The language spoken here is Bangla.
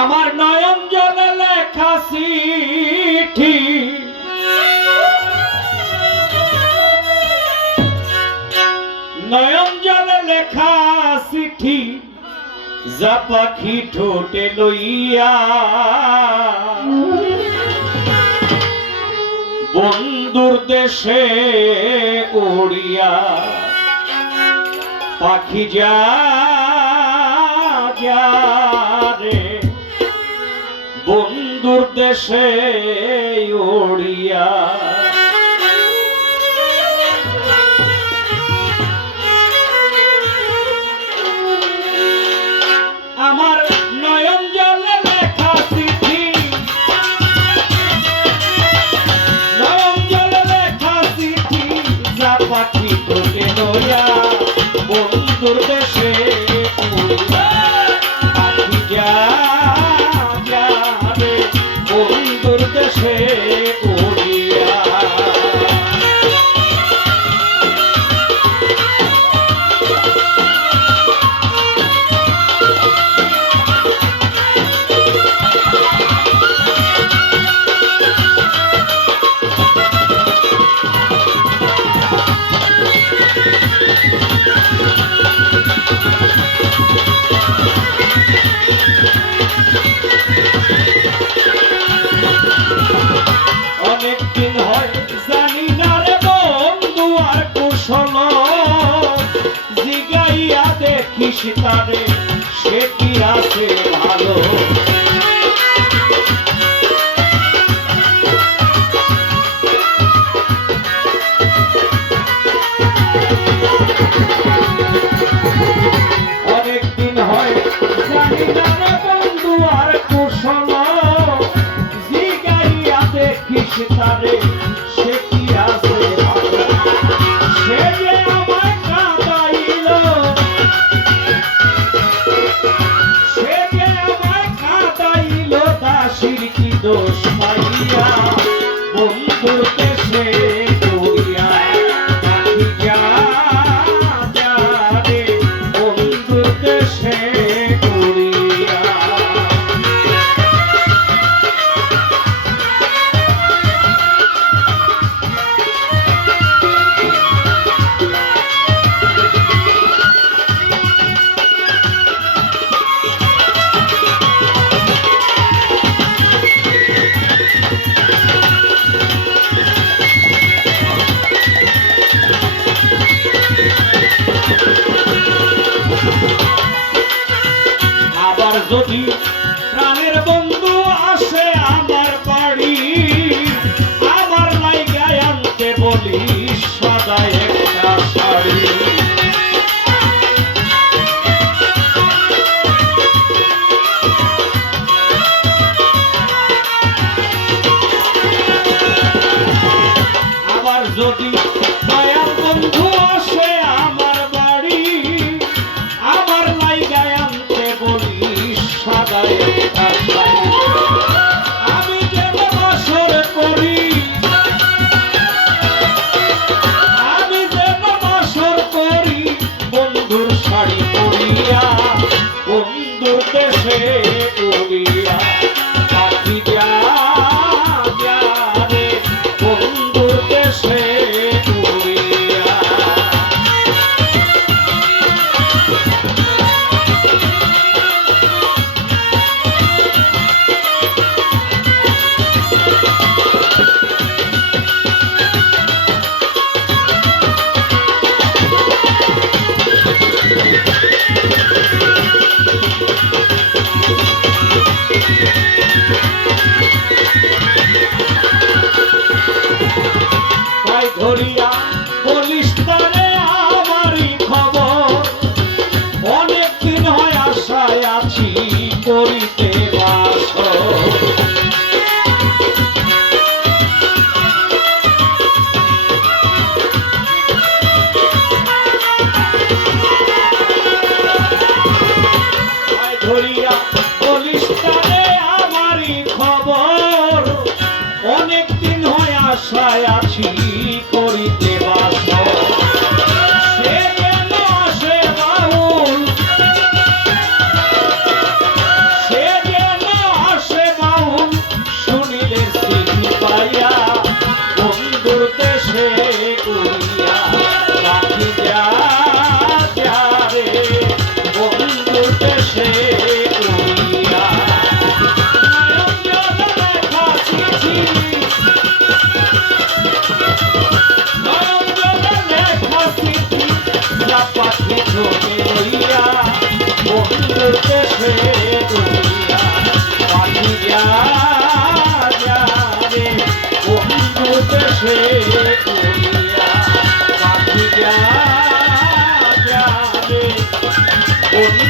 আমার নয়ন জলে লেখা চিঠি নয়ন জলে লেখা চিঠি যা পাখি ঠোঁটে লইয়া বন্ধুর দেশে উড়িয়া পাখি যা রে বন্ধুর দেশে উড়িয়া আমার নয়ন জলে লেখা চিঠি নয়ন জলে লেখা চিঠি যা পাখি ঠোঁটে লইয়া বন্ধুর দেশে উড়িয়া পাখি যা রে বন্ধুর দেশে উড়িয়া অনেকদিন হয় জানি না রে বন্ধু আর কুশল জিগাইয়া দেখিস তারে সে কি আছে ভালো অনেকদিন হয় জানি না রে বন্ধু আর কুশল দেখিস তারে সে কি আছে ভালো সে যে আমায় কাঁদাইল সে যে আমায় কাঁদাইল দাসির কি দোষ পাইয়া বন্ধুর দেশে উড়িয়া পাখি যা রে বন্ধুর দেশে উড়িয়া আবার যদি প্রাণের বন্ধু আসে আমার বাড়ি আমার লাইগায় আনতে বলি সদা একটা শাড়ি আবার যদি দয়াল বন্ধু আসে আমার বাড়ি আমার লাইগায় আনতে বলি সদা একটা শাড়ি আমি যেন বাসর করি আমি যেন বাসর করি বন্ধুর শাড়ি পরিয়া বন্ধুর দেশে উড়িয়া পাখি যা রে বন্ধুর দেশে উড়িয়া তাই ধরিয়া বলিস তারে আমারই খবর অনেকদিন হয় আশায় আছি করিতে বাসর তাই ধরিয়া বলিস তারে আমারই খবর অনেকদিন হয় আশায় আছি করিতে বাসর সে যেন আসে বাউল সে যেন বন্ধু